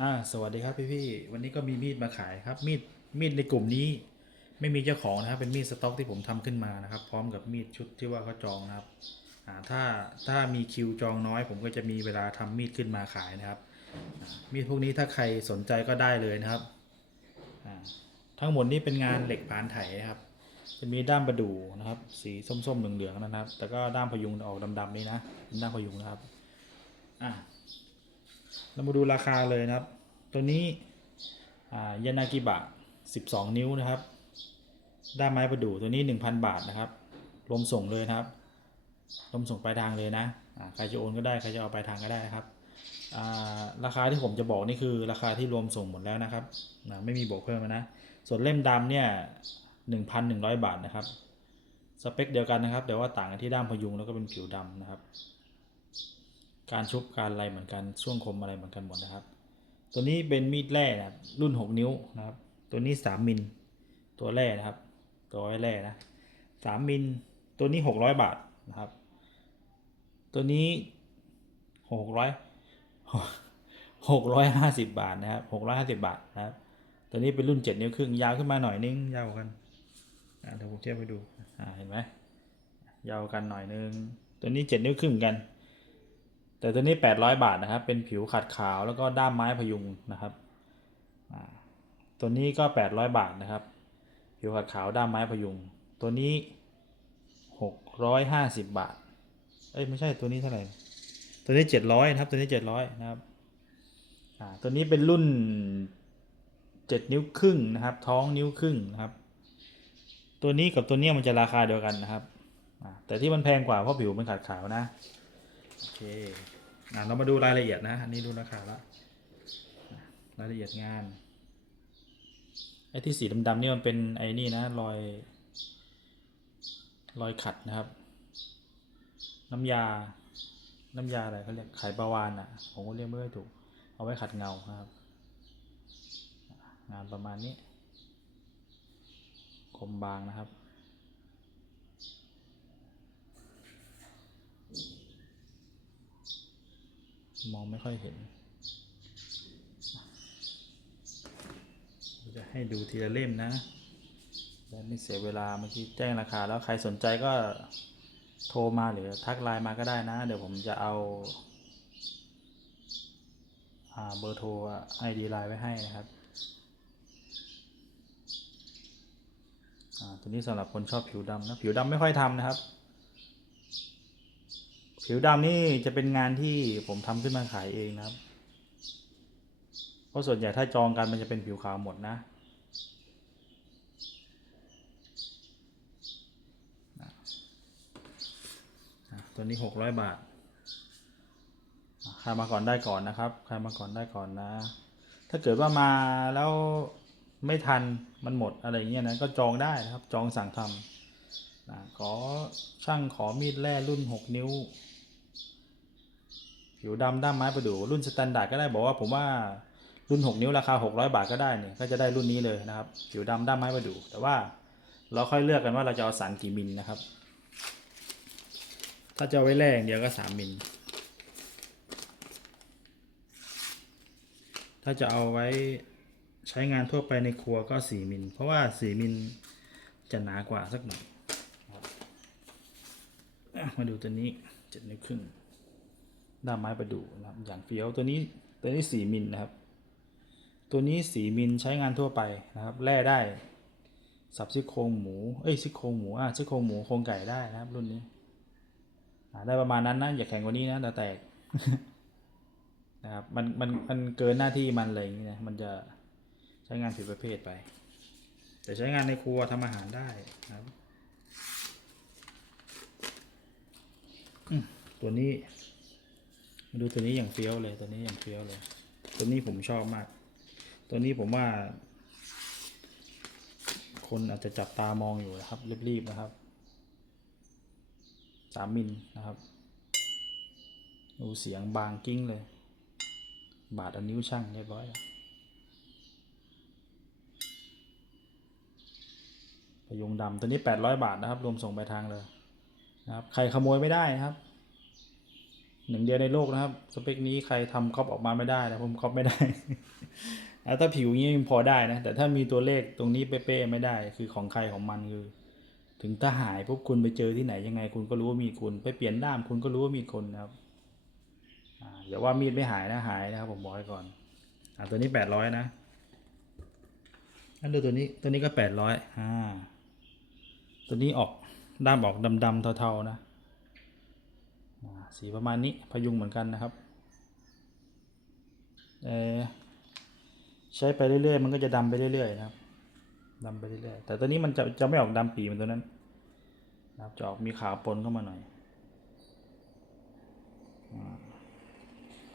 อ่าสวัสดีครับพี่พี่วันนี้ก็มีมีดมาขายครับ มีดมีดในกลุ่มนี้ ไม่มีเจ้าของนะครับเป็นมีดสต็อกที่ผมทำขึ้นมานะครับ พร้อมกับมีดชุดที่ว่าเขาจองนะครับอ่าถ้าถ้ามีคิวจองน้อย ผมก็จะมีเวลาทำมีดขึ้นมาขายนะครับ มีดพวกนี้ถ้าใครสนใจก็ได้เลยนะครับอ่าทั้งหมดนี้เป็นงานเหล็กผานไถนะครับจะมีด้ามประดู่นะครับ สีส้มๆเหลืองๆนะครับ แต่ก็ด้ามพยุงออกดำๆนี่นะเป็นด้ามพยุงนะครับอ่า เรามาดูราคาเลยนะครับ ตัวนี้อ่ายานากิบะ 12 นิ้วนะครับ ด้ามไม้ประดู่ตัวนี้ 1,000 บาทนะครับ รวมส่งเลยนะครับ รวมส่งปลายทางเลยนะอ่าใครจะโอนก็ได้ ใครจะเอาปลายทางก็ได้นะครับ ราคาที่ผมจะบอกนี่คือราคาที่รวมส่งหมดแล้วนะครับ ไม่มีบวกเพิ่มนะ ส่วนเล่มดำเนี่ย 1,100 บาทนะครับ สเปคเดียวกันนะครับ แต่ว่าต่างกันที่ด้ามพยุงแล้วก็เป็นผิวดำนะครับ การชุบการอะไรเหมือนกันช่วงคมอะไรเหมือนกันหมดนะครับ ตัวนี้เป็นมีดแร่นะรุ่น 6 นิ้วนะครับ ตัวนี้ 3มิลตัวแร่นะครับ ตัวไว้แร่นะ3มิลตัวนี้ 600 บาทนะครับ ตัวนี้600 650 บาทนะครับ 650 บาทนะครับ ตัวนี้เป็นรุ่น 7 นิ้วครึ่งยาวขึ้นมาหน่อยนึงยาวกันอ่าเดี๋ยวผมเทียบให้ดูอ่าเห็นไหมยาวกันหน่อยนึง ตัวนี้ 7 นิ้วครึ่งเหมือนกัน แต่ตัวนี้ 800 บาทนะครับ เป็นผิวขัดขาวแล้วก็ด้ามไม้พยุงนะครับ ตัวนี้ก็ 800 บาทนะครับ ผิวขัดขาวด้ามไม้พยุง ตัวนี้ 650 บาท เอ้ยไม่ใช่ตัวนี้เท่าไหร่ ตัวนี้ 700นะครับ ตัวนี้ 700นะครับ ตัวนี้เป็นรุ่น 7 นิ้วครึ่งนะครับ ท้องนิ้วครึ่งนะครับ ตัวนี้กับตัวเนี้ยมันจะราคาเดียวกันนะครับ แต่ที่มันแพงกว่าเพราะผิวมันขัดขาวนะ อเคอะเรามาดูรายละเอียดนะ อันนี้ดูราคาละรายละเอียดงาน ไอ้ที่สีดำๆนี่มันเป็นไอ้นี่นะรอยรอยขัดนะครับ น้ำยา น้ำยาอะไรเขาเรียกไขปลาวานอะ ผมก็เรียกไม่ค่อยถูก เอาไว้ขัดเงาครับ งานประมาณนี้ คมบางนะครับ มองไม่ค่อยเห็น จะให้ดูทีละเล่มนะแล้วไม่เสียเวลาเมื่อกี้แจ้งราคา แล้วใครสนใจก็โทรมาหรือทักไลน์มาก็ได้นะ เดี๋ยวผมจะเอาเบอร์โทรไอดีไลน์ไว้ให้นะครับตัวนี้สำหรับคนชอบผิวดำนะ ผิวดำไม่ค่อยทำนะครับ ผิวดำนี่จะเป็นงานที่ผมทำขึ้นมาขายเองนะครับ เพราะส่วนใหญ่ถ้าจองกันมันจะเป็นผิวขาวหมดนะ ตัวนี้หกร้อยบาทใครมาก่อนได้ก่อนนะครับใครมาก่อนได้ก่อนนะ ถ้าเกิดว่ามาแล้วไม่ทันมันหมดอะไรเงี้ยนะก็จองได้นะครับ จองสั่งทำนะขอช่างขอมีดแร่รุ่น 6 นิ้ว ผิวดำด้ามไม้ประดู่รุ่นสแตนดาร์ดก็ได้บอกว่าผมว่ารุ่น 6 นิ้วราคา 600 บาทก็ได้เนี่ยก็จะได้รุ่นนี้เลยนะครับผิวดำด้ามไม้ประดู่แต่ว่าเราค่อยเลือกกันว่าเราจะเอาสันกี่มิลนะครับ ถ้าจะไว้แร่อย่างเดียวก็ 3 มิลถ้าจะเอาไว้ใช้งานทั่วไปในครัวก็ 4 มิลเพราะว่า 4 มิลจะหนากว่าสักหน่อยมาดูตัวนี้7นิ้วครึ่ง ด้ามไม้ประดู่นะครับอย่างเฟี้ยวตัวนี้ตัวนี้สี่มิลนะครับ ตัวนี้สี่มิลใช้งานทั่วไปนะครับแร่ได้สับซี่โครงหมูเอ้ยซี่โครงหมูอะซี่โครงหมูโครงไก่ได้นะครับ รุ่นนี้ได้ประมาณนั้นนะอย่าแข่งกว่านี้นะแต่แตกนะครับมันมันมันเกินหน้าที่มันเลยอย่างนี้นะมันจะใช้งานผิดประเภทไป แต่ใช้งานในครัวทำอาหารได้นะครับตัวนี้ ดูตัวนี้อย่างเฟี้ยวเลย ตัวนี้อย่างเฟี้ยวเลย ตัวนี้ผมชอบมาก ตัวนี้ผมว่า คนอาจจะจับตามองอยู่นะครับรีบๆนะครับสามมิลนะครับดูเสียงบางกิ้งเลย บาดเอานิ้วช่างเรียบร้อยพยุงดำตัวนี้ 800 บาทนะครับ รวมส่งไปทางเลยนะครับ ใครขโมยไม่ได้นะครับ หนึ่งเดียวในโลกนะครับ สเปคนี้ใครทำครอบออกมาไม่ได้นะผมครอบไม่ได้ แล้วถ้าผิวย่างนี้ยังพอได้นะ แต่ถ้ามีตัวเลขตรงนี้เป๊ะๆไม่ได้ คือของใครของมันคือ ถึงถ้าหายปุ๊บคุณไปเจอที่ไหนยังไง คุณก็รู้ว่ามีคุณ ไปเปลี่ยนด้ามคุณก็รู้ว่ามีคนนะครับอ่าอย่าว่ามีดไม่หายนะหายนะครับ ผมบอกไว้ก่อนอ่าตัวนี้แปดร้อยนะอันดูตัวนี้ตัวนี้ก็แปดร้อยอ่าตัวนี้ออกด้ามออกดำๆเทาๆนะ สีประมาณนี้พยุงเหมือนกันนะครับใช้ไปเรื่อยๆ มันก็จะดำไปเรื่อยๆนะครับดำไปเรื่อยๆแต่ตัวนี้มันจะจะไม่ออกดำปีเหมือนตัวนั้นนะครับจะออกมีขาวปนเข้ามาหน่อย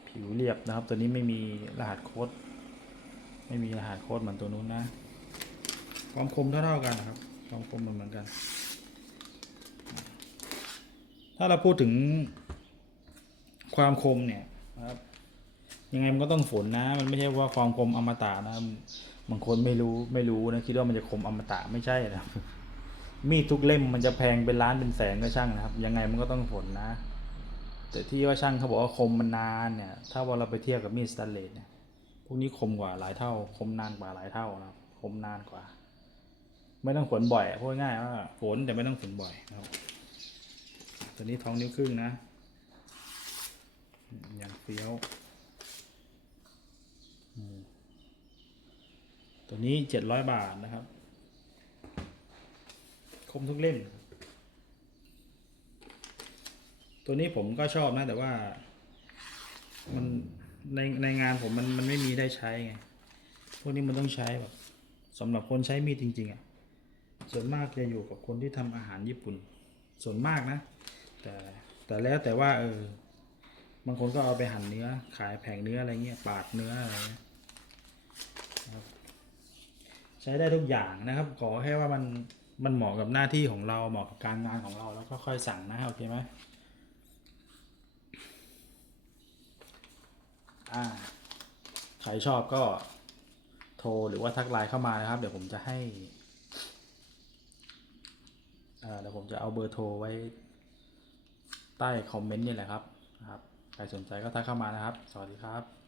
ผิวเรียบนะครับ ตัวนี้ไม่มีรหัสโค้ด ไม่มีรหัสโค้ดเหมือนตัวนู้นนะ ความคมเท่าๆกันนะครับ ความคมเหมือนกัน ถ้าเราพูดถึง ความคมเนี่ยนะครับยังไงมันก็ต้องฝนนะ มันไม่ใช่ว่าความคมอมตะนะบางคนไม่รู้ไม่รู้นะคิดว่ามันจะคมอมตะไม่ใช่นะมีดทุกเล่มมันจะแพงเป็นล้านเป็นแสนก็ช่างนะครับ ยังไงมันก็ต้องฝนนะ แต่ที่ว่าช่างเขาบอกว่าคมมันนานเนี่ย ถ้าว่าเราไปเทียบกับมีดสแตนเลสเนี่ยพวกนี้คมกว่าหลายเท่า คมนานกว่าหลายเท่านะครับคมนานกว่า ไม่ต้องฝนบ่อยพูดง่ายว่าฝนแต่ไม่ต้องฝนบ่อยนะครับตัวนี้ท้องนิ้วครึ่งนะ อย่างเฟี้ยว ตัวนี้เจ็ดร้อยบาทนะครับ คมทุกเล่ม ตัวนี้ผมก็ชอบนะแต่ว่า มันในในงานผมมันมันไม่มีได้ใช้ไง พวกนี้มันต้องใช้แบบสำหรับคนใช้มีดจริง ๆอะ่ะ ส่วนมากจะอยู่กับคนที่ทำอาหารญี่ปุ่น ส่วนมากนะ แต่แต่แล้วแต่ว่าเออ บางคนก็เอาไปหั่นเนื้อ ขายแผงเนื้ออะไรเงี้ยปาดเนื้ออะไรเงี้ยใช้ได้ทุกอย่างนะครับ ขอแค่ว่ามันมันเหมาะกับหน้าที่ของเราเหมาะกับการงานของเราแล้วก็ค่อยสั่งนะโอเคไหมอ่าใครชอบก็โทรหรือว่าทักไลน์เข้ามานะครับ เดี๋ยวผมจะให้อ่อเดี๋ยวผมจะเอาเบอร์โทรไว้ใต้คอมเมนต์นี่แหละครับนะครับ ใครสนใจก็ทักเข้ามานะครับ สวัสดีครับ